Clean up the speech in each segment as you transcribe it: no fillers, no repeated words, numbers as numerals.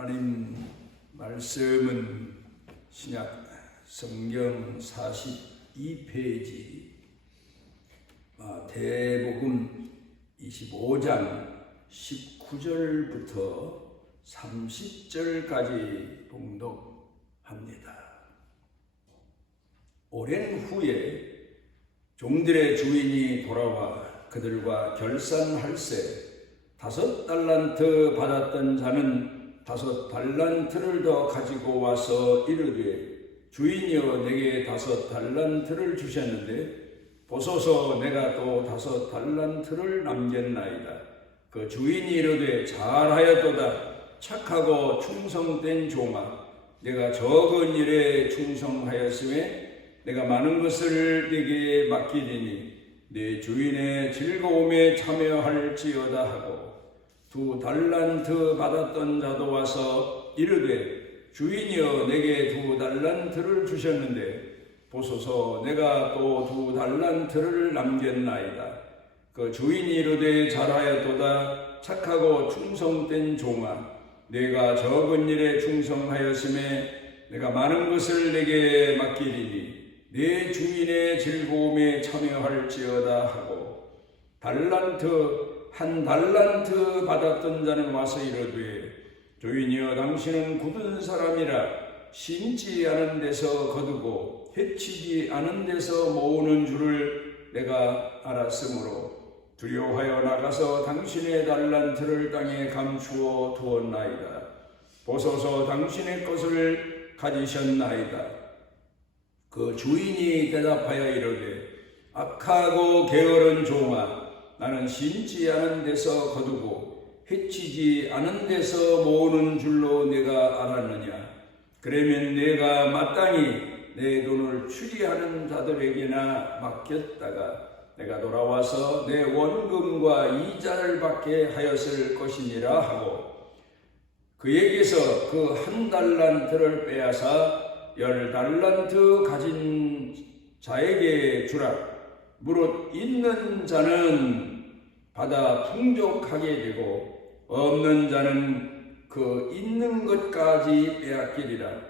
하나님 말씀은 신약 성경 42페이지 마태복음 25장 19절부터 30절까지 봉독합니다. 오랜 후에 종들의 주인이 돌아와 그들과 결산할세 5달란트 받았던 자는 5달란트를 더 가지고 와서 이르되 주인이여 내게 5달란트를 주셨는데 보소서 내가 또 5달란트를 남겼나이다. 그 주인이 이르되 잘하였도다. 착하고 충성된 종아 내가 적은 일에 충성하였음에 내가 많은 것을 네게 맡기리니 네 주인의 즐거움에 참여할지어다 하고 2달란트 받았던 자도 와서 이르되 주인이여 내게 2달란트를 주셨는데 보소서 내가 또 2달란트를 남겼나이다. 그 주인이 이르되 잘하였도다. 착하고 충성된 종아 내가 적은 일에 충성하였음에 내가 많은 것을 내게 맡기리니 내 주인의 즐거움에 참여할지어다 하고 한 달란트 받았던 자는 와서 이르되 주인이여 당신은 굳은 사람이라 심지 않은 데서 거두고 해치지 않은 데서 모으는 줄을 내가 알았으므로 두려워하여 나가서 당신의 달란트를 땅에 감추어 두었나이다. 보소서 당신의 것을 가지셨나이다. 그 주인이 대답하여 이르되 악하고 게으른 종아 나는 심지 않은 데서 거두고 해치지 않은 데서 모으는 줄로 내가 알았느냐. 그러면 내가 마땅히 내 돈을 추리하는 자들에게나 맡겼다가 내가 돌아와서 내 원금과 이자를 받게 하였을 것이니라 하고 그에게서 그 1달란트를 빼앗아 10달란트 가진 자에게 주라. 무릇 있는 자는 받아 풍족하게 되고 없는 자는 그 있는 것까지 빼앗기리라.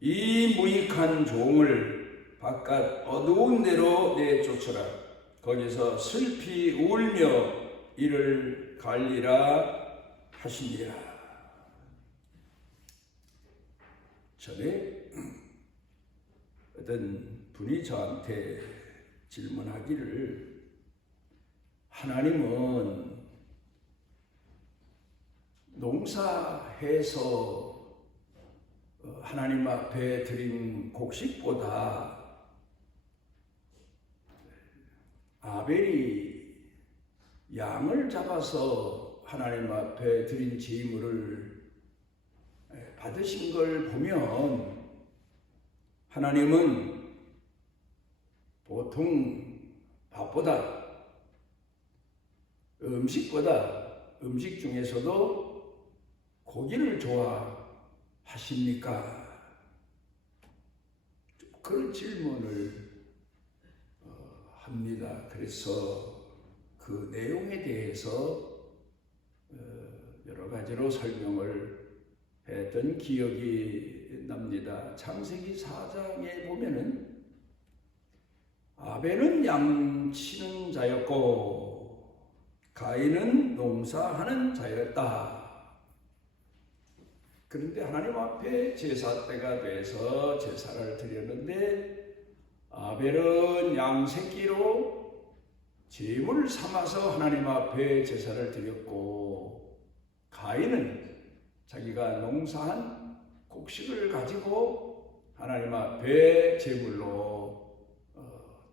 이 무익한 종을 바깥 어두운 데로 내쫓으라. 거기서 슬피 울며 이를 갈리라 하시니라. 전에 어떤 분이 저한테 질문하기를 하나님은 농사해서 하나님 앞에 드린 곡식보다 아벨이 양을 잡아서 하나님 앞에 드린 제물을 받으신 걸 보면 하나님은 보통 밥보다 음식 중에서도 고기를 좋아하십니까? 그런 질문을 합니다. 그래서 그 내용에 대해서 여러 가지로 설명을 했던 기억이 납니다. 창세기 4장에 보면은 아벨은 양치는 자였고 가인은 농사하는 자였다. 그런데 하나님 앞에 제사 때가 돼서 제사를 드렸는데 아벨은 양 새끼로 제물을 삼아서 하나님 앞에 제사를 드렸고 가인은 자기가 농사한 곡식을 가지고 하나님 앞에 제물로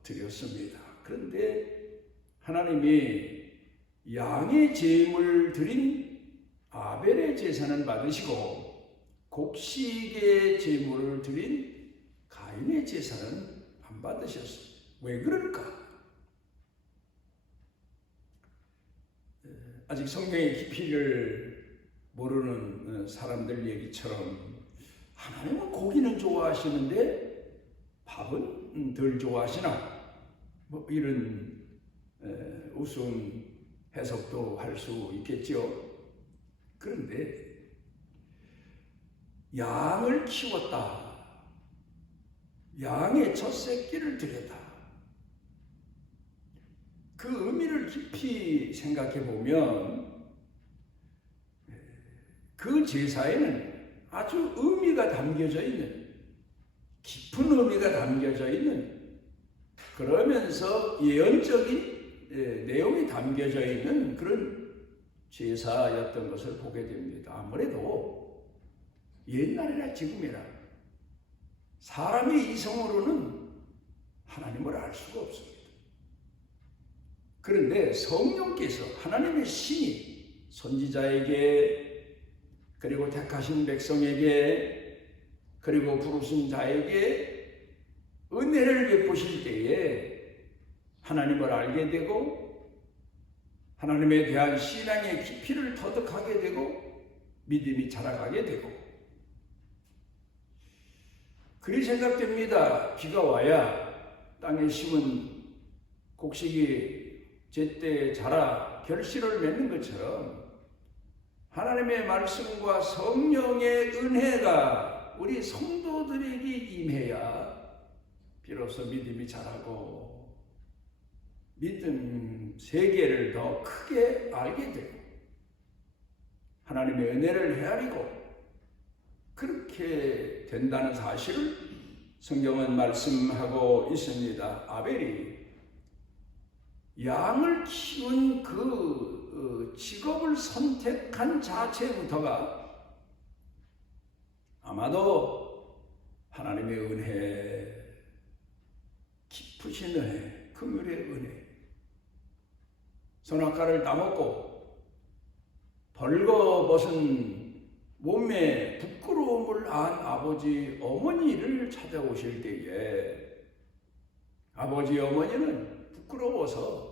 드렸습니다. 그런데 하나님이 양의 제물 드린 아벨의 제사는 받으시고 곡식의 제물을 드린 가인의 제사는 안 받으셨어요. 왜 그럴까? 아직 성경의 깊이를 모르는 사람들 얘기처럼 하나님은 고기는 좋아하시는데 밥은 덜 좋아하시나? 뭐 이런 우스운 해석도 할 수 있겠죠. 그런데 양을 키웠다. 양의 첫 새끼를 드렸다. 그 의미를 깊이 생각해 보면 그 제사에는 아주 의미가 담겨져 있는, 깊은 의미가 담겨져 있는, 그러면서 예언적인 내용이 담겨져 있는 그런 제사였던 것을 보게 됩니다. 아무래도 옛날이나 지금이나 사람의 이성으로는 하나님을 알 수가 없습니다. 그런데 성령께서, 하나님의 신이 선지자에게, 그리고 택하신 백성에게, 그리고 부르신 자에게 은혜를 베푸실 때에 하나님을 알게 되고 하나님에 대한 신앙의 깊이를 터득하게 되고 믿음이 자라가게 되고, 그리 생각됩니다. 비가 와야 땅에 심은 곡식이 제때 자라 결실을 맺는 것처럼 하나님의 말씀과 성령의 은혜가 우리 성도들에게 임해야 비로소 믿음이 자라고 믿음 세계를 더 크게 알게 되고 하나님의 은혜를 헤아리고 그렇게 된다는 사실을 성경은 말씀하고 있습니다. 아벨이 양을 키운 그 직업을 선택한 자체부터가 아마도 하나님의 은혜, 깊으신 은혜, 긍휼의 은혜, 선악과를 따먹고 벌거벗은 몸에 부끄러움을 안 아버지 어머니를 찾아오실 때에 아버지 어머니는 부끄러워서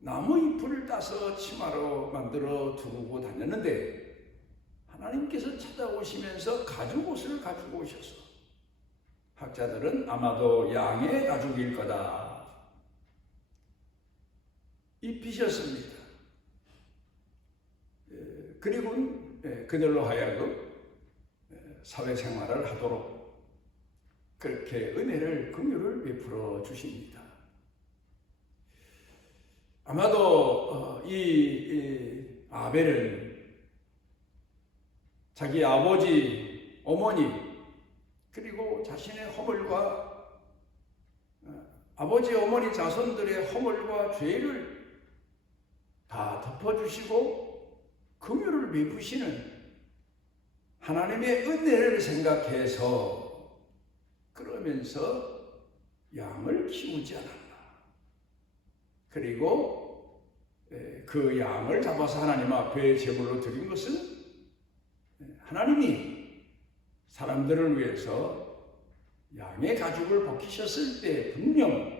나무 잎을 따서 치마로 만들어 두고 다녔는데 하나님께서 찾아오시면서 가죽옷을 가지고 오셔서, 학자들은 아마도 양의 가죽일 거다, 입히셨습니다. 그리고 그들로 하여금 사회생활을 하도록 그렇게 은혜를, 긍휼을 베풀어 주십니다. 아마도 이 아벨은 자기 아버지, 어머니, 그리고 자신의 허물과 아버지, 어머니, 자손들의 허물과 죄를 다 덮어주시고 긍휼을 베푸시는 하나님의 은혜를 생각해서 그러면서 양을 키우지 않았나. 그리고 그 양을 잡아서 하나님 앞에 제물로 드린 것은 하나님이 사람들을 위해서 양의 가죽을 벗기셨을 때 분명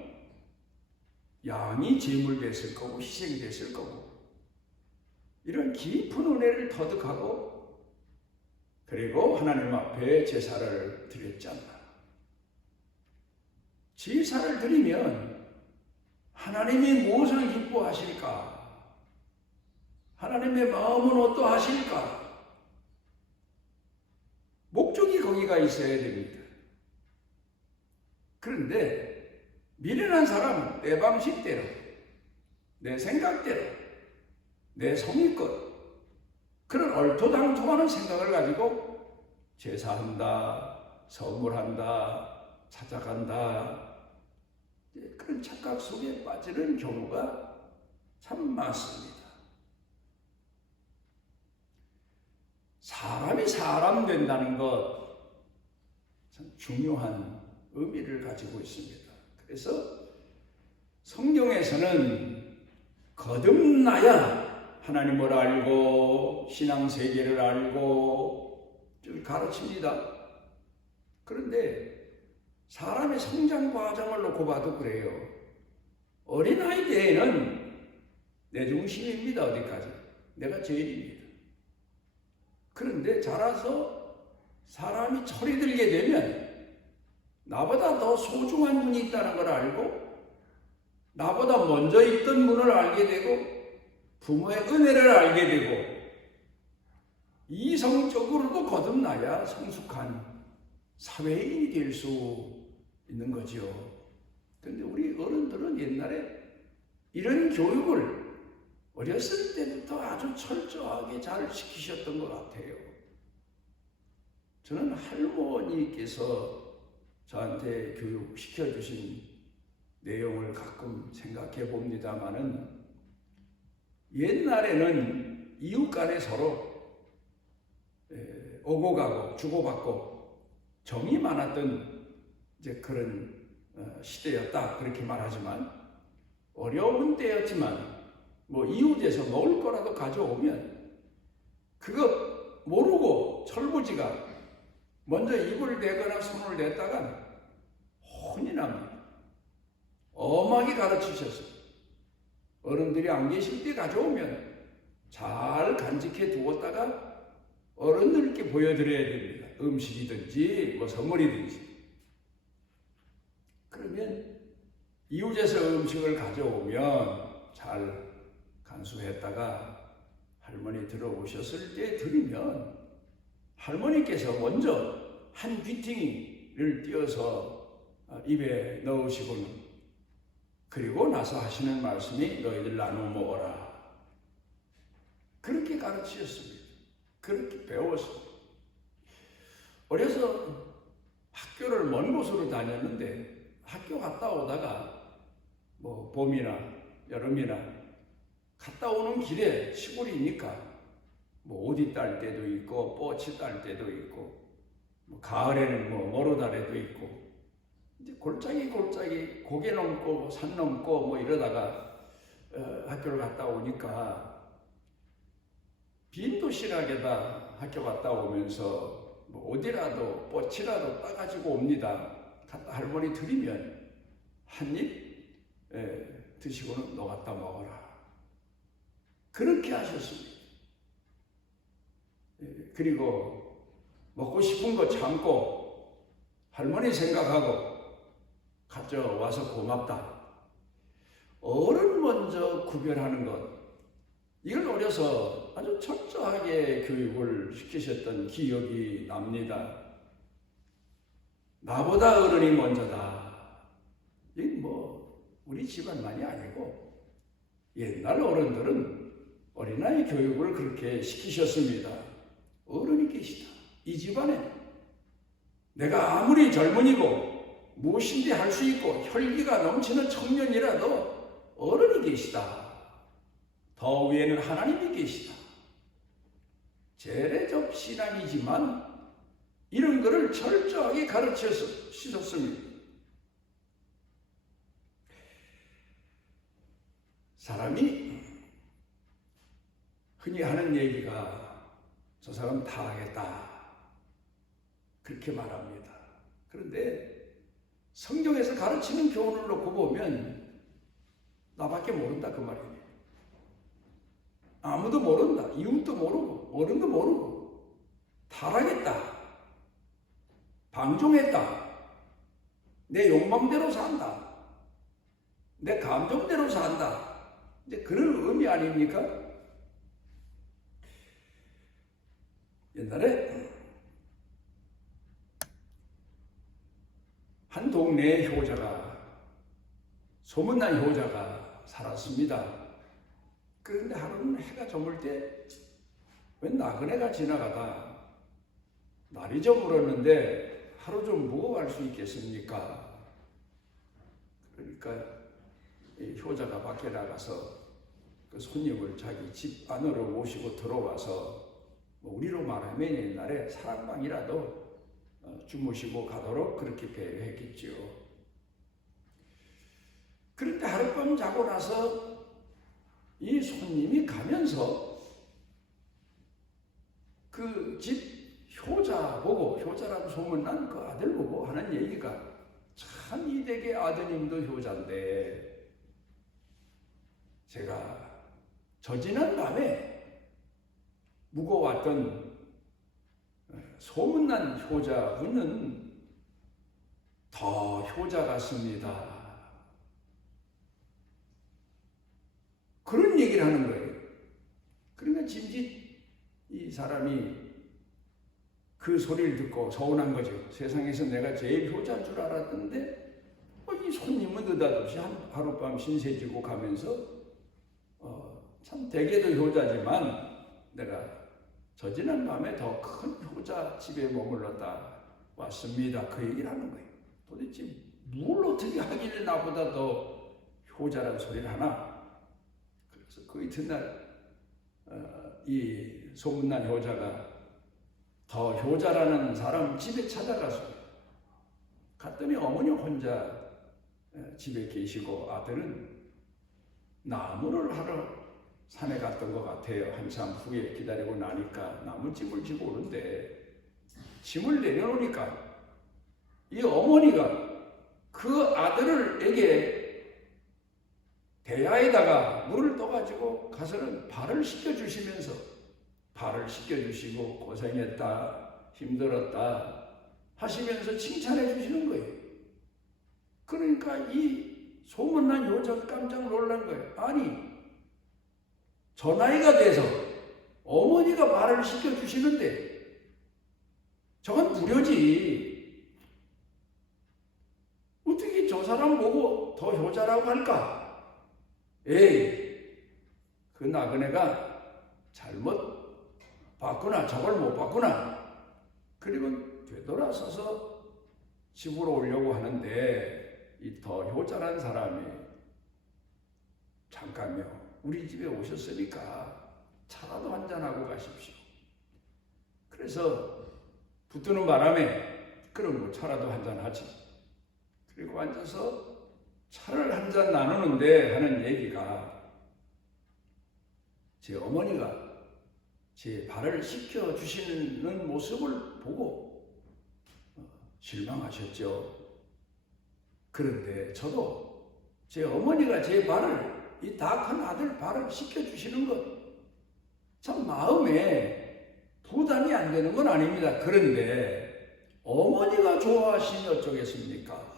양이 제물됐을 거고 희생됐을 거고, 이런 깊은 은혜를 터득하고 그리고 하나님 앞에 제사를 드렸지 않나. 제사를 드리면 하나님이 무엇을 기뻐하실까? 하나님의 마음은 어떠하실까? 목적이 거기가 있어야 됩니다. 그런데 미련한 사람은 내 방식대로, 내 생각대로, 내 성의껏 그런 얼토당토하는 생각을 가지고 제사한다, 선물한다, 찾아간다, 그런 착각 속에 빠지는 경우가 참 많습니다. 사람이 사람 된다는 것 참 중요한 의미를 가지고 있습니다. 그래서 성경에서는 거듭나야 하나님을 알고 신앙세계를 알고 쭉 가르칩니다. 그런데 사람의 성장 과정을 놓고 봐도 그래요. 어린아이 때에는 내 중심입니다. 어디까지? 내가 제일입니다. 그런데 자라서 사람이 철이 들게 되면 나보다 더 소중한 분이 있다는 걸 알고 나보다 먼저 있던 분을 알게 되고 부모의 은혜를 알게 되고 이성적으로도 거듭나야 성숙한 사회인이 될 수 있는 거죠. 그런데 우리 어른들은 옛날에 이런 교육을 어렸을 때부터 아주 철저하게 잘 시키셨던 것 같아요. 저는 할머니께서 저한테 교육시켜주신 내용을 가끔 생각해 봅니다마는, 옛날에는 이웃 간에 서로 오고 가고 주고받고 정이 많았던 이제 그런 시대였다, 그렇게 말하지만, 어려운 때였지만 뭐 이웃에서 먹을 거라도 가져오면 그거 모르고 철부지가 먼저 입을 내거나 손을 냈다간 혼이 납니다. 엄하게 가르치셨어요. 어른들이 안 계실 때 가져오면 잘 간직해 두었다가 어른들께 보여드려야 됩니다. 음식이든지 뭐 선물이든지. 그러면 이웃에서 음식을 가져오면 잘 간수했다가 할머니 들어오셨을 때 드리면 할머니께서 먼저 한 귀퉁이를 띄어서 입에 넣으시고는, 그리고 나서 하시는 말씀이 너희들 나눠 먹어라. 그렇게 가르치셨습니다. 그렇게 배웠습니다. 어려서 학교를 먼 곳으로 다녔는데, 학교 갔다 오다가 뭐 봄이나 여름이나 갔다 오는 길에 시골이니까 뭐 오디 딸 때도 있고 뽀치 딸 때도 있고, 뭐 가을에는 뭐 머루다래도 있고, 이제 골짜기 고개 넘고 산 넘고 뭐 이러다가 학교를 갔다 오니까 빈 도시락에다 학교 갔다 오면서 뭐 어디라도 뽀치라도 따가지고 옵니다. 갖다 할머니 드리면 한 입 드시고는 너 갖다 먹어라. 그렇게 하셨습니다. 그리고 먹고 싶은 거 참고 할머니 생각하고 가져와서 고맙다. 어른 먼저 구별하는 것, 이걸 어려서 아주 철저하게 교육을 시키셨던 기억이 납니다. 나보다 어른이 먼저다. 이 뭐 우리 집안만이 아니고 옛날 어른들은 어린아이 교육을 그렇게 시키셨습니다. 어른이 계시다. 이 집안에 내가 아무리 젊은이고 무엇인지 할 수 있고 혈기가 넘치는 청년이라도 어른이 계시다. 더 위에는 하나님이 계시다. 재래적 신앙이지만 이런 것을 철저하게 가르치셨습니다. 사람이 흔히 하는 얘기가 저 사람 타락했다, 그렇게 말합니다. 그런데 성경에서 가르치는 교훈을 놓고 보면 나밖에 모른다, 그 말이에요. 아무도 모른다. 이웃도 모르고 어른도 모르고 타락했다, 방종했다, 내 욕망대로 산다, 내 감정대로 산다, 이제 그런 의미 아닙니까? 옛날에 한 동네에 효자가, 소문난 효자가 살았습니다. 그런데 하루는 해가 저물 때 웬 나그네가 지나가다 날이 저물었는데 하루 좀 묵어 갈 수 있겠습니까? 그러니까 이 효자가 밖에 나가서 그 손님을 자기 집 안으로 모시고 들어와서, 뭐 우리로 말하면 옛날에 사랑방이라도 주무시고 가도록 그렇게 배려했겠죠. 그런데 하룻밤 자고 나서 이 손님이 가면서 그 집 효자 보고, 효자라고 소문난 그 아들 보고 하는 얘기가, 참 이 댁의 아드님도 효자인데 제가 저지난 밤에 묵어왔던 소문난 효자분은 더 효자 같습니다. 그런 얘기를 하는 거예요. 그러니까 짐짓 이 사람이 그 소리를 듣고 서운한 거죠. 세상에서 내가 제일 효자인 줄 알았는데 이 손님은 느닷없이 하룻밤 신세지고 가면서 참 대개도 효자지만 내가 저 지난 밤에 더 큰 효자 집에 머물렀다 왔습니다. 그 얘기를 하는 거예요. 도대체 뭘 어떻게 하길래 나보다 더 효자란 소리를 하나? 그래서 그 이튿날 이 소문난 효자가 더 효자라는 사람 집에 찾아가서 갔더니 어머니 혼자 집에 계시고 아들은 나무를 하러 산에 갔던 것 같아요. 한참 후에 기다리고 나니까 나무집을 지고 오는데 짐을 내려놓으니까 이 어머니가 그 아들에게 대야에다가 물을 떠가지고 가서는 발을 씻겨주시면서 발을 씻겨주시고 고생했다 힘들었다 하시면서 칭찬해 주시는 거예요. 그러니까 이 소문난 효자가 깜짝 놀란 거예요. 아니 저 나이가 돼서 어머니가 발을 씻겨주시는데 저건 불효지. 어떻게 저 사람 보고 더 효자라고 할까? 에이, 그 나그네가 잘못 봤구나. 저걸 못 봤구나. 그리고 되돌아서서 집으로 오려고 하는데 이 더 효자란 사람이 잠깐요. 우리 집에 오셨으니까 차라도 한잔하고 가십시오. 그래서 붙드는 바람에 그럼 뭐 차라도 한잔하지. 그리고 앉아서 차를 한잔 나누는데 하는 얘기가 제 어머니가 제 발을 씻겨주시는 모습을 보고 실망하셨죠. 그런데 저도 제 어머니가 제 발을 이 다 큰 아들 발을 씻겨주시는 것 참 마음에 부담이 안 되는 건 아닙니다. 그런데 어머니가 좋아하시니 어쩌겠습니까?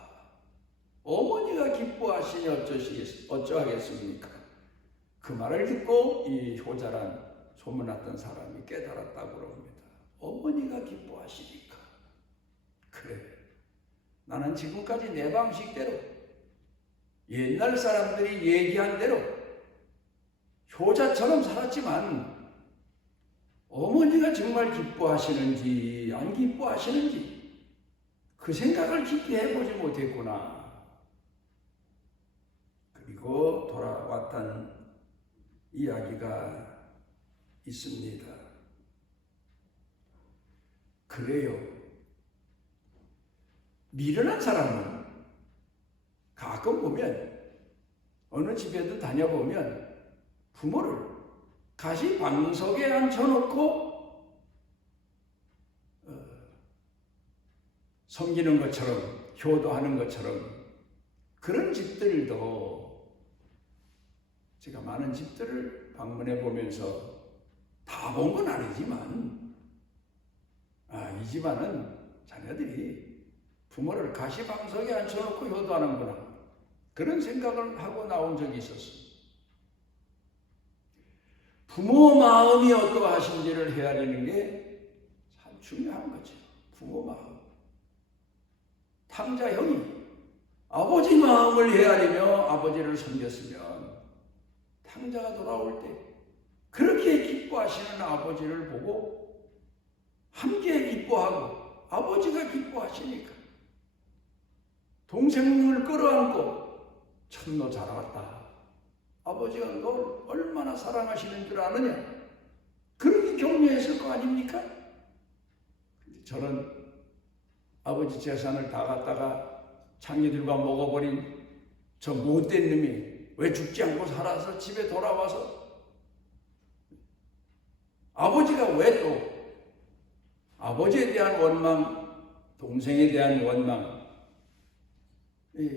어머니가 기뻐하시니 어쩌하겠습니까? 그 말을 듣고 이 효자란 소문났던 사람이 깨달았다고 합니다. 어머니가 기뻐하시니까. 그래, 나는 지금까지 내 방식대로 옛날 사람들이 얘기한 대로 효자처럼 살았지만 어머니가 정말 기뻐하시는지 안 기뻐하시는지 그 생각을 깊이 해보지 못했구나. 그리고 돌아왔던 이야기가 있습니다. 그래요. 미련한 사람은 가끔 보면 어느 집에도 다녀보면 부모를 가시방석에 앉혀놓고 섬기는 것처럼 효도하는 것처럼 그런 집들도 제가 많은 집들을 방문해 보면서 다 본 건 아니지만 이 집안은 자녀들이 부모를 가시방석에 앉혀놓고 효도하는구나 그런 생각을 하고 나온 적이 있었어요. 부모 마음이 어떠하신지를 헤아리는 게 참 중요한 거죠. 부모 마음. 탕자 형이 아버지 마음을 헤아리며 아버지를 섬겼으면 탕자가 돌아올 때 그렇게 기뻐하시는 아버지를 보고 함께 기뻐하고 아버지가 기뻐하시니까 동생을 끌어안고 참 너 잘 왔다. 아버지가 널 얼마나 사랑하시는 줄 아느냐? 그렇게 격려했을 거 아닙니까? 근데 저는 아버지 재산을 다 갖다가 창녀들과 먹어버린 저 못된 놈이 왜 죽지 않고 살아서 집에 돌아와서 아버지가 왜 또 아버지에 대한 원망, 동생에 대한 원망,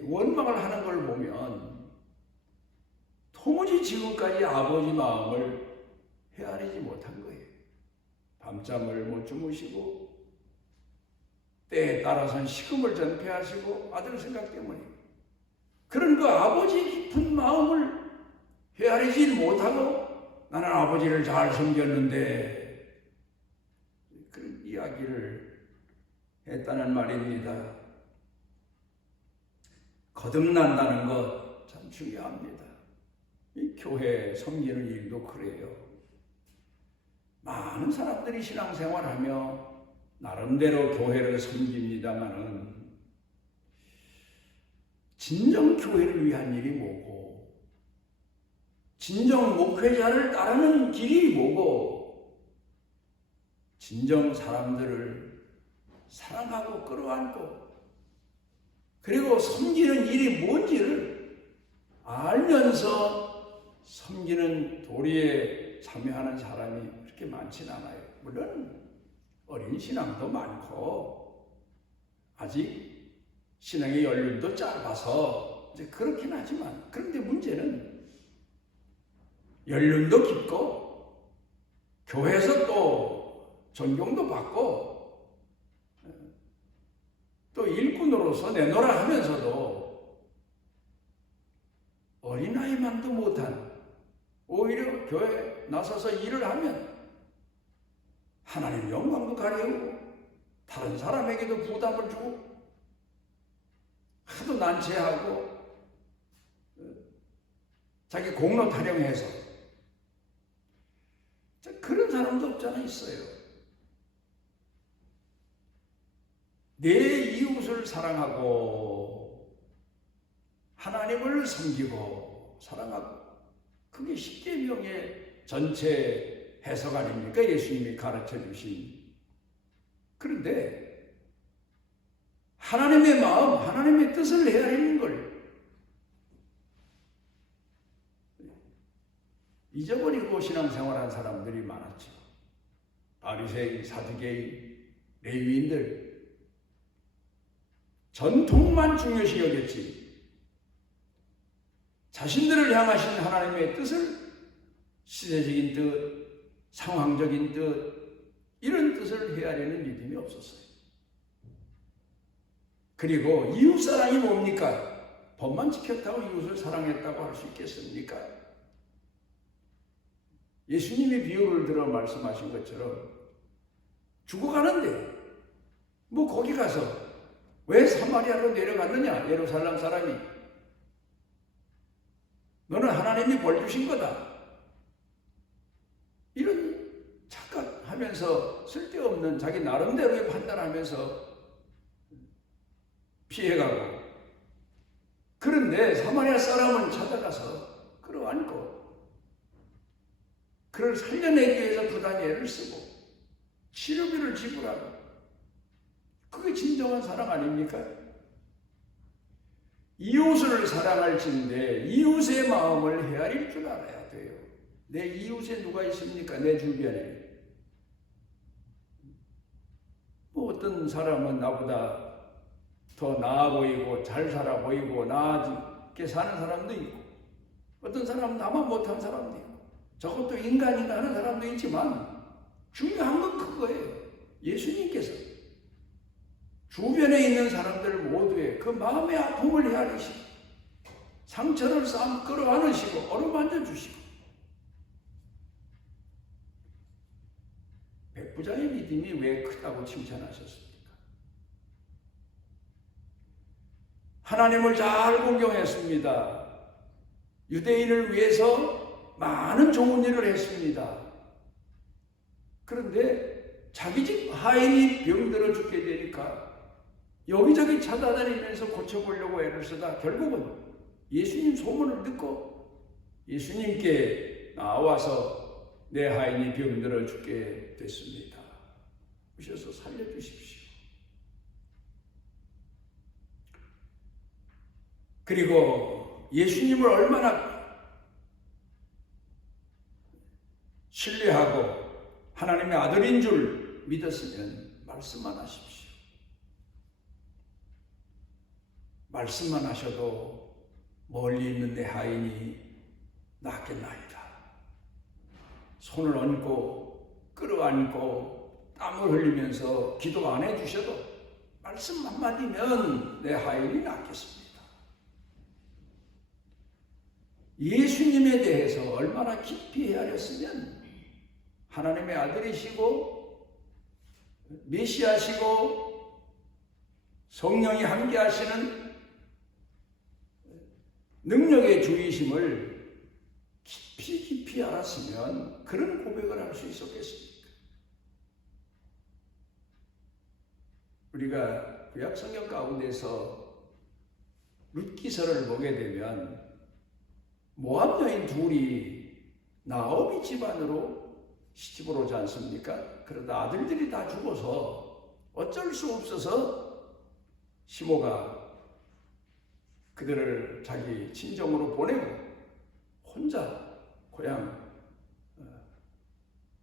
원망을 하는 걸 보면 도무지 지금까지 아버지 마음을 헤아리지 못한 거예요. 밤잠을 못 주무시고 때에 따라서는 식음을 전폐하시고 아들 생각 때문에 그런 그 아버지 깊은 마음을 헤아리지 못하고 나는 아버지를 잘 섬겼는데 이야기를 했다는 말입니다. 거듭난다는 것 참 중요합니다. 이 교회 섬기는 일도 그래요. 많은 사람들이 신앙생활하며 나름대로 교회를 섬깁니다마는 진정 교회를 위한 일이 뭐고, 진정 목회자를 따르는 길이 뭐고, 진정 사람들을 사랑하고 끌어안고 그리고 섬기는 일이 뭔지를 알면서 섬기는 도리에 참여하는 사람이 그렇게 많지는 않아요. 물론 어린 신앙도 많고 아직 신앙의 연륜도 짧아서 이제 그렇긴 하지만, 그런데 문제는 연륜도 깊고 교회에서 또 존경도 받고 또 일꾼으로서 내노라 하면서도 어린아이만도 못한, 오히려 교회에 나서서 일을 하면 하나님 영광도 가려우고 다른 사람에게도 부담을 주고 하도 난처하고 자기 공로 타령해서, 그런 사람도 없잖아 있어요. 내 이웃을 사랑하고 하나님을 섬기고 사랑하고, 그게 십계명의 전체 해석 아닙니까? 예수님이 가르쳐 주신. 그런데 하나님의 마음, 하나님의 뜻을 헤아리는 걸 잊어버리고 신앙생활한 사람들이 많았죠. 바리새인, 사두개인, 레위인들 전통만 중요시 여겼지 자신들을 향하신 하나님의 뜻을, 시대적인 뜻, 상황적인 뜻, 이런 뜻을 헤아리는 믿음이 없었어요. 그리고 이웃사랑이 뭡니까? 법만 지켰다고 이웃을 사랑했다고 할 수 있겠습니까? 예수님이 비유를 들어 말씀하신 것처럼 죽어가는데 뭐 거기 가서 왜 사마리아로 내려갔느냐? 예루살렘 사람이 너는 하나님이 벌 주신 거다, 이런 착각하면서 쓸데없는 자기 나름대로의 판단하면서 피해가고, 그런데 사마리아 사람은 찾아가서 끌어안고 그를 살려내기 위해서 부단히 애를 쓰고 치료비를 지불하고, 그게 진정한 사랑 아닙니까? 이웃을 사랑할진대 이웃의 마음을 헤아릴 줄 알아야 돼요. 내 이웃에 누가 있습니까? 내 주변에. 뭐 어떤 사람은 나보다 더 나아 보이고 잘 살아 보이고 나아지게 사는 사람도 있고, 어떤 사람은 나만 못한 사람도 있고, 저것도 인간인가 하는 사람도 있지만 중요한 건 그거예요. 예수님께서 주변에 있는 사람들 모두의 그 마음의 아픔을 헤아리시고 상처를 쌈 끌어안으시고 어루만져 주시고, 백부장의 믿음이 왜 크다고 칭찬하셨습니까? 하나님을 잘 공경했습니다. 유대인을 위해서 많은 좋은 일을 했습니다. 그런데 자기 집 하인이 병들어 죽게 되니까 여기저기 찾아다니면서 고쳐보려고 애를 쓰다 결국은 예수님 소문을 듣고 예수님께 나와서 내 하인이 병들어 죽게 됐습니다. 오셔서 살려주십시오. 그리고 예수님을 얼마나 신뢰하고 하나님의 아들인 줄 믿었으면 말씀만 하십시오. 말씀만 하셔도 멀리 있는 내 하인이 낫겠나이다. 손을 얹고 끌어안고 땀을 흘리면서 기도 안 해주셔도 말씀 한마디면 내 하인이 낫겠습니다. 예수님에 대해서 얼마나 깊이 헤아렸으면 하나님의 아들이시고 메시아시고 성령이 함께 하시는 능력의 주이심을 깊이 알았으면 그런 고백을 할 수 있었겠습니까? 우리가 구약 성경 가운데서 룻기서를 보게 되면 모압 여인 둘이 나오미 집안으로 시집을 오지 않습니까? 그러다 아들들이 다 죽어서 어쩔 수 없어서 시모가 그들을 자기 친정으로 보내고 혼자 고향으로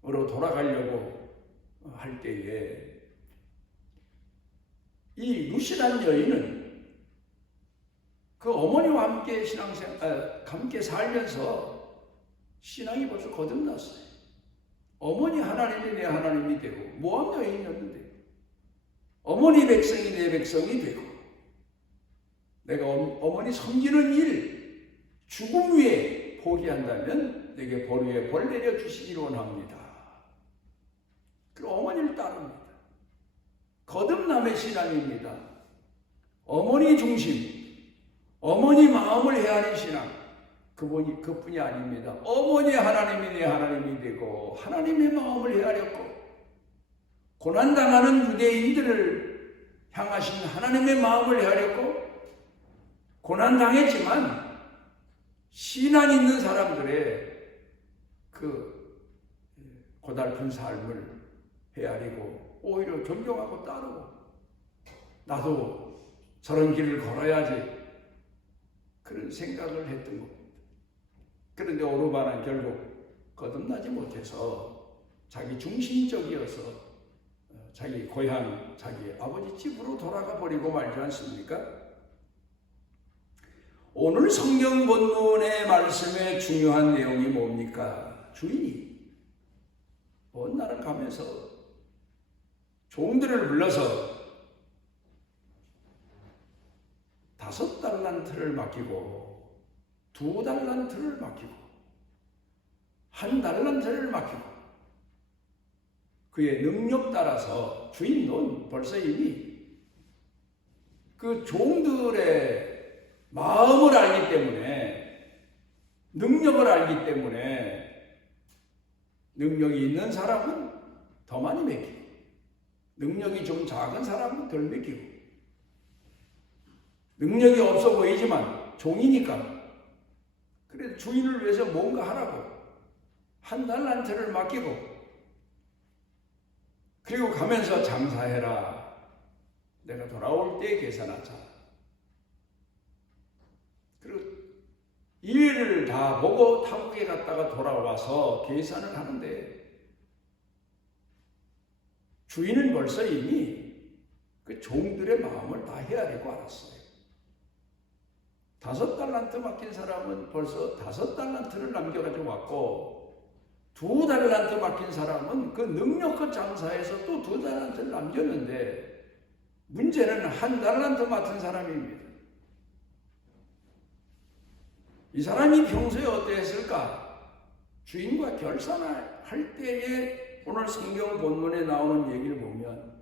돌아가려고 할 때에 이 룻이라는 여인은 그 어머니와 함께 함께 살면서 신앙이 벌써 거듭났어요. 어머니 하나님이 내 하나님이 되고 모압 여인이었는데 어머니 백성이 내 백성이 되고 내가 어머니 섬기는 일 죽음 위에 포기한다면 내게 벌 위에 벌 내려 주시기를 원합니다. 그리고 어머니를 따릅니다. 거듭남의 신앙입니다. 어머니 중심, 어머니 마음을 헤아린 신앙, 그뿐이 아닙니다. 어머니 하나님이 내 하나님이 되고 하나님의 마음을 헤아렸고 고난당하는 유대인들을 향하신 하나님의 마음을 헤아렸고 고난당했지만 신앙 있는 사람들의 그 고달픈 삶을 헤아리고 오히려 존경하고 따르고 나도 저런 길을 걸어야지 그런 생각을 했던 겁니다. 그런데 오르바는 결국 거듭나지 못해서 자기 중심적이어서 자기 고향, 자기 아버지 집으로 돌아가 버리고 말지 않습니까? 오늘 성경 본문의 말씀의 중요한 내용이 뭡니까? 주인이 먼 나라를 가면서 종들을 불러서 5달란트를 맡기고 2달란트를 맡기고 1달란트를 맡기고 그의 능력 따라서 주인은 벌써 이미 그 종들의 마음을 알기 때문에 능력을 알기 때문에 능력이 있는 사람은 더 많이 맡기고 능력이 좀 작은 사람은 덜 맡기고 능력이 없어 보이지만 종이니까 그래도 주인을 위해서 뭔가 하라고 1달란트를 맡기고 그리고 가면서 장사해라. 내가 돌아올 때 계산하자. 그리고 일을 다 보고 타국에 갔다가 돌아와서 계산을 하는데 주인은 벌써 이미 그 종들의 마음을 다 헤아리고 알았어요. 5달란트 맡긴 사람은 벌써 5달란트를 남겨가지고 왔고 2달란트 맡긴 사람은 그 능력껏 장사해서 또 2달란트를 남겼는데 문제는 1달란트 맡은 사람입니다. 이 사람이 평소에 어땠을까? 주인과 결산할 때에 오늘 성경 본문에 나오는 얘기를 보면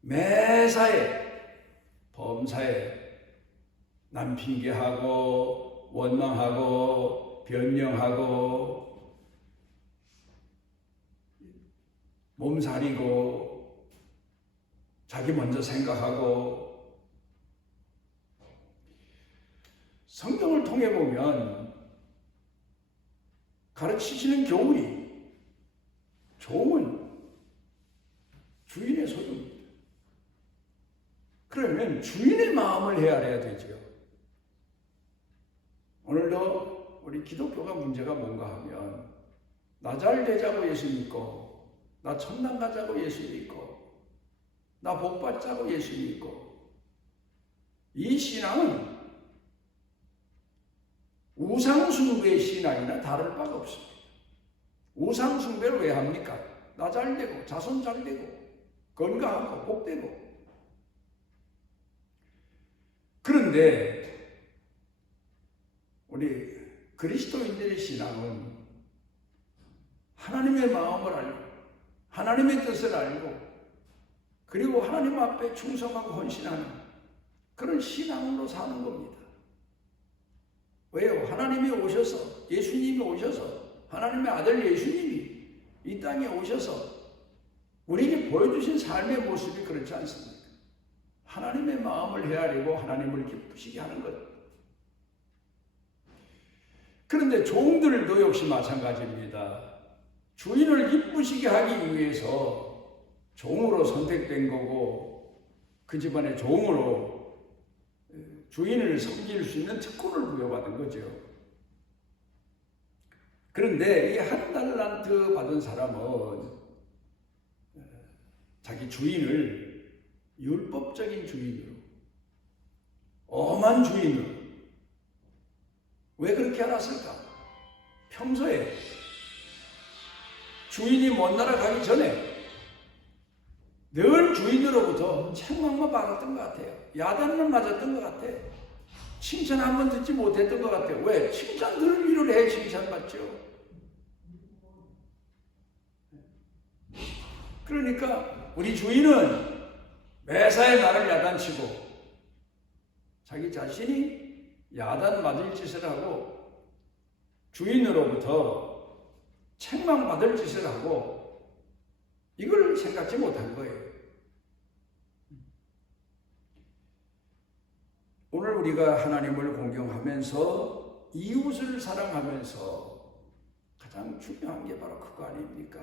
매사에 범사에 남 핑계하고 원망하고 변명하고 몸살이고 자기 먼저 생각하고 성경을 통해 보면 가르치시는 교훈이 종은 주인의 소유입니다. 그러면 주인의 마음을 헤아려야 되죠. 오늘도 우리 기독교가 문제가 뭔가 하면 나 잘 되자고 예수 믿고 나 천당 가자고 예수 믿고 나 복 받자고 예수 믿고 이 신앙은 우상숭배의 신앙이나 다를 바가 없습니다. 우상숭배를 왜 합니까? 나 잘 되고 자손 잘 되고 건강하고 복되고 그런데 우리 그리스도인들의 신앙은 하나님의 마음을 알고 하나님의 뜻을 알고 그리고 하나님 앞에 충성하고 헌신하는 그런 신앙으로 사는 겁니다. 왜요? 하나님이 오셔서, 예수님이 오셔서, 하나님의 아들 예수님이 이 땅에 오셔서 우리에게 보여주신 삶의 모습이 그렇지 않습니까? 하나님의 마음을 헤아리고 하나님을 기쁘시게 하는 것. 그런데 종들도 역시 마찬가지입니다. 주인을 기쁘시게 하기 위해서 종으로 선택된 거고 그 집안의 종으로 주인을 섬길 수 있는 특권을 부여받은 거죠. 그런데 이 한 달란트 받은 사람은 자기 주인을 율법적인 주인으로, 엄한 주인으로, 왜 그렇게 알았을까? 평소에 주인이 먼 나라 가기 전에 늘 주인으로부터 책망만 받았던 것 같아요. 야단을 맞았던 것 같아. 칭찬 한 번 듣지 못했던 것 같아요. 왜? 칭찬 들을 일을 해 칭찬받죠. 그러니까 우리 주인은 매사에 나를 야단치고 자기 자신이 야단 맞을 짓을 하고 주인으로부터 책망받을 짓을 하고 이걸 생각지 못한 거예요. 오늘 우리가 하나님을 공경하면서 이웃을 사랑하면서 가장 중요한 게 바로 그거 아닙니까?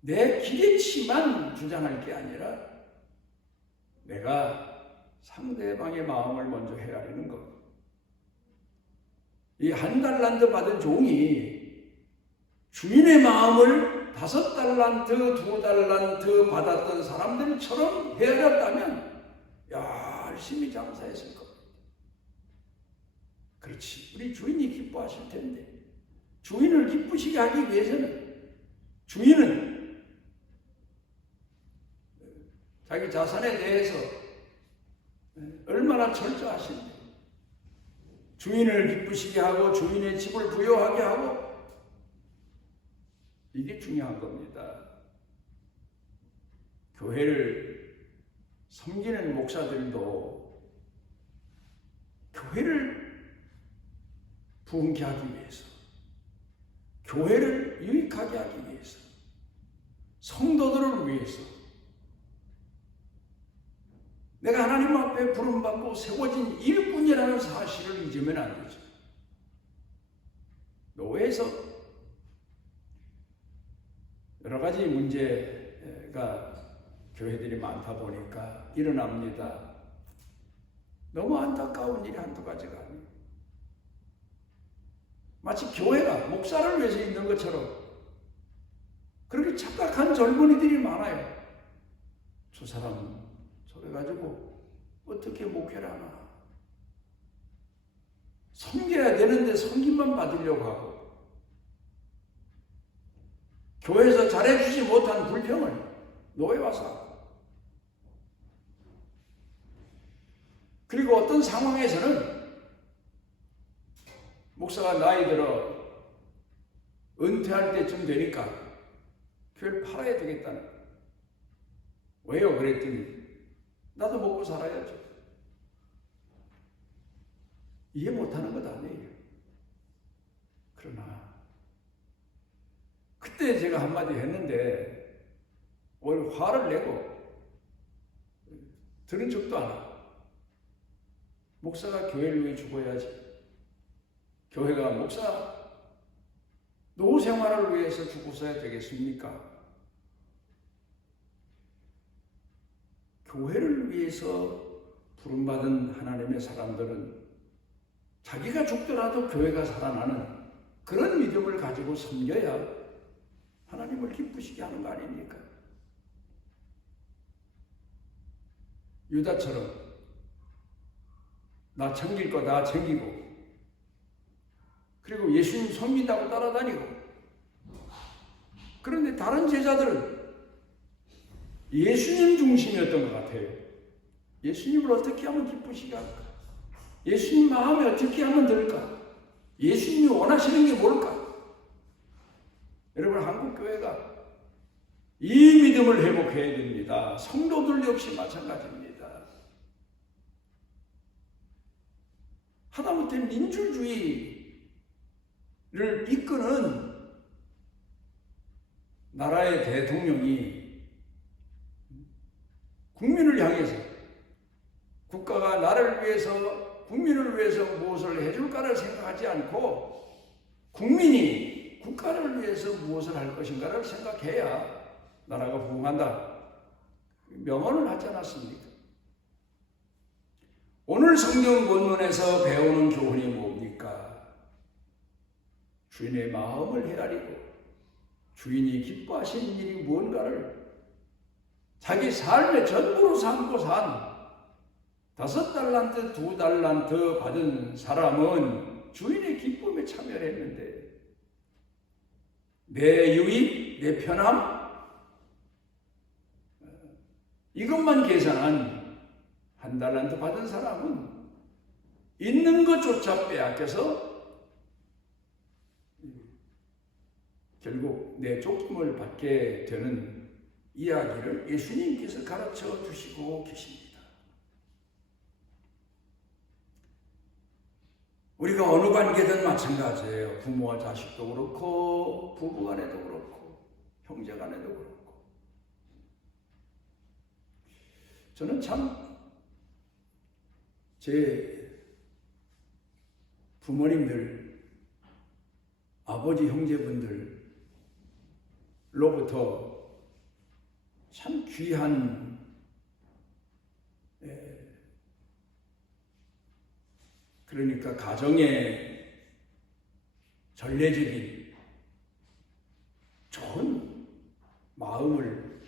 내 기대치만 주장할 게 아니라 내가 상대방의 마음을 먼저 헤아리는 것. 이 한 달란트 받은 종이 주인의 마음을 5달란트, 2달란트 받았던 사람들처럼 헤아렸다면 열심히 장사했을 겁니다. 그렇지. 우리 주인이 기뻐하실 텐데 주인을 기쁘시게 하기 위해서는 주인은 자기 자산에 대해서 얼마나 철저하신데 주인을 기쁘시게 하고 주인의 집을 부여하게 하고 이게 중요한 겁니다. 교회를 섬기는 목사들도 교회를 부흥케 하기 위해서, 교회를 유익하게 하기 위해서, 성도들을 위해서 내가 하나님 앞에 부름받고 세워진 일꾼이라는 사실을 잊으면 안 되죠. 노예에서 여러 가지 문제가 교회들이 많다 보니까 일어납니다. 너무 안타까운 일이 한두 가지가 아니에요. 마치 교회가 목사를 위해서 있는 것처럼 그렇게 착각한 젊은이들이 많아요. 저 사람은 저래가지고 어떻게 목회를 하나. 섬겨야 되는데 섬김만 받으려고 하고 교회에서 잘해주지 못한 불평을 노예 와서 하고 그리고 어떤 상황에서는 목사가 나이 들어 은퇴할 때쯤 되니까 교회를 팔아야 되겠다는 거예요. 왜요? 그랬더니 나도 먹고 살아야죠. 이해 못하는 것 아니에요. 그러나 그때 제가 한마디 했는데 오히려 화를 내고 들은 척도 안 하고 목사가 교회를 위해 죽어야지. 교회가 목사 노후 생활을 위해서 죽어서야 되겠습니까? 교회를 위해서 부름받은 하나님의 사람들은 자기가 죽더라도 교회가 살아나는 그런 믿음을 가지고 섬겨야 하나님을 기쁘시게 하는 거 아닙니까? 유다처럼 나 챙길 거 다 챙기고 그리고 예수님 섬긴다고 따라다니고 그런데 다른 제자들은 예수님 중심이었던 것 같아요. 예수님을 어떻게 하면 기쁘시게 할까? 예수님 마음에 어떻게 하면 들까? 예수님이 원하시는 게 뭘까? 여러분, 한국 교회가 이 믿음을 회복해야 됩니다. 성도들 역시 마찬가지입니다. 하다못해 민주주의를 이끄는 나라의 대통령이 국민을 향해서 국가가 나를 위해서 국민을 위해서 무엇을 해줄까를 생각하지 않고 국민이 국가를 위해서 무엇을 할 것인가를 생각해야 나라가 부흥한다. 명언을 하지 않았습니까? 오늘 성경 본문에서 배우는 교훈이 뭡니까? 주인의 마음을 헤아리고 주인이 기뻐하시는 일이 무언가를 자기 삶의 전부로 삼고 산 5달란트, 2달란트 받은 사람은 주인의 기쁨에 참여를 했는데 내 유익, 내 편함 이것만 계산한 1달란트 받은 사람은 있는 것조차 빼앗겨서 결국 내 쫓김을 받게 되는 이야기를 예수님께서 가르쳐 주시고 계십니다. 우리가 어느 관계든 마찬가지예요. 부모와 자식도 그렇고 부부간에도 그렇고 형제간에도 그렇고. 저는 참 제 부모님들, 아버지 형제분들로부터 참 귀한 그러니까 가정의 전례적인 좋은 마음을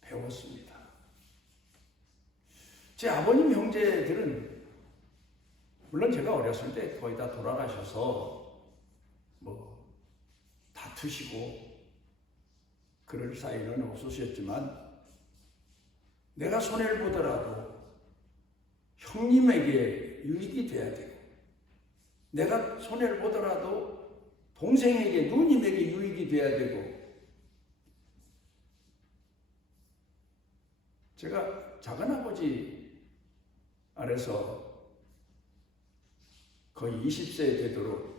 배웠습니다. 제 아버님 형제들은 물론 제가 어렸을 때 거의 다 돌아가셔서 뭐 다투시고 그럴 사이는 없으셨지만 내가 손해를 보더라도 형님에게 유익이 돼야 되고 내가 손해를 보더라도 동생에게 누님에게 유익이 돼야 되고 제가 작은아버지 아래서 거의 20세 되도록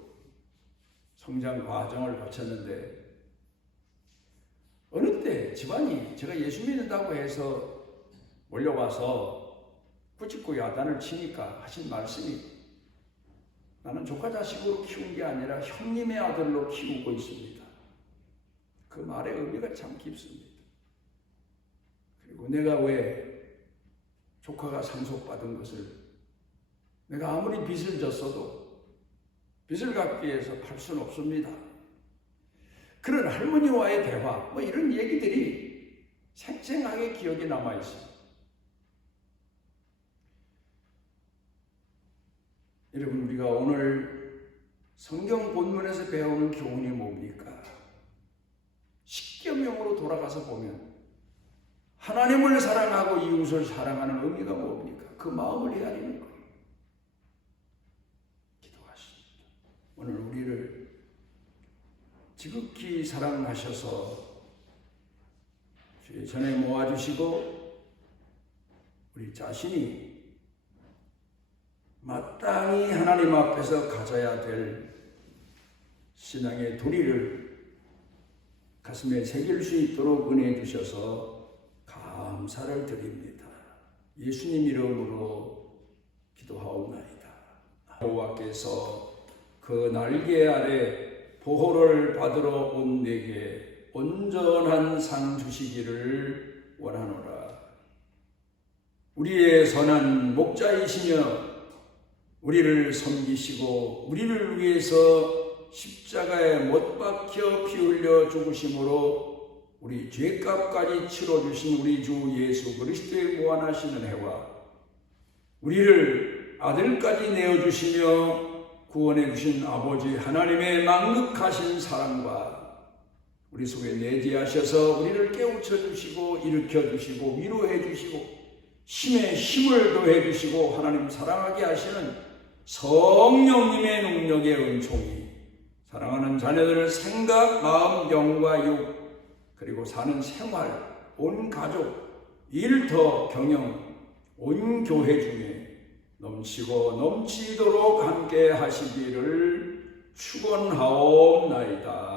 성장 과정을 거쳤는데 어느 때 집안이 제가 예수 믿는다고 해서 몰려와서 꾸짖고 야단을 치니까 하신 말씀이 나는 조카 자식으로 키운 게 아니라 형님의 아들로 키우고 있습니다. 그 말의 의미가 참 깊습니다. 그리고 내가 왜 조카가 상속받은 것을 내가 아무리 빚을 졌어도 빚을 갚기 위해서 팔 수는 없습니다. 그런 할머니와의 대화 뭐 이런 얘기들이 생생하게 기억에 남아있습니다. 여러분 우리가 오늘 성경 본문에서 배우는 교훈이 뭡니까? 십계명으로 돌아가서 보면 하나님을 사랑하고 이웃을 사랑하는 의미가 뭡니까? 그 마음을 헤아리는 거예요. 기도하십니다. 오늘 우리를 지극히 사랑하셔서 주의 전에 모아주시고 우리 자신이 마땅히 하나님 앞에서 가져야 될 신앙의 도리를 가슴에 새길 수 있도록 은혜해 주셔서 감사를 드립니다. 예수님 이름으로 기도하옵나이다. 여호와께서 그 날개 아래 보호를 받으러 온 내게 온전한 상 주시기를 원하노라. 우리의 선한 목자이시며 우리를 섬기시고 우리를 위해서 십자가에 못 박혀 피 흘려 죽으심으로 우리 죄값까지 치러주신 우리 주 예수 그리스도의 무한하시는 해와 우리를 아들까지 내어주시며 구원해 주신 아버지 하나님의 망극하신 사랑과 우리 속에 내재하셔서 우리를 깨우쳐 주시고 일으켜 주시고 위로해 주시고 힘에 힘을 더해 주시고 하나님 사랑하게 하시는 성령님의 능력의 은총이 사랑하는 자녀들의 생각, 마음, 영과 육 그리고 사는 생활, 온 가족, 일 더 경영, 온 교회 중에 넘치고 넘치도록 함께 하시기를 축원하옵나이다.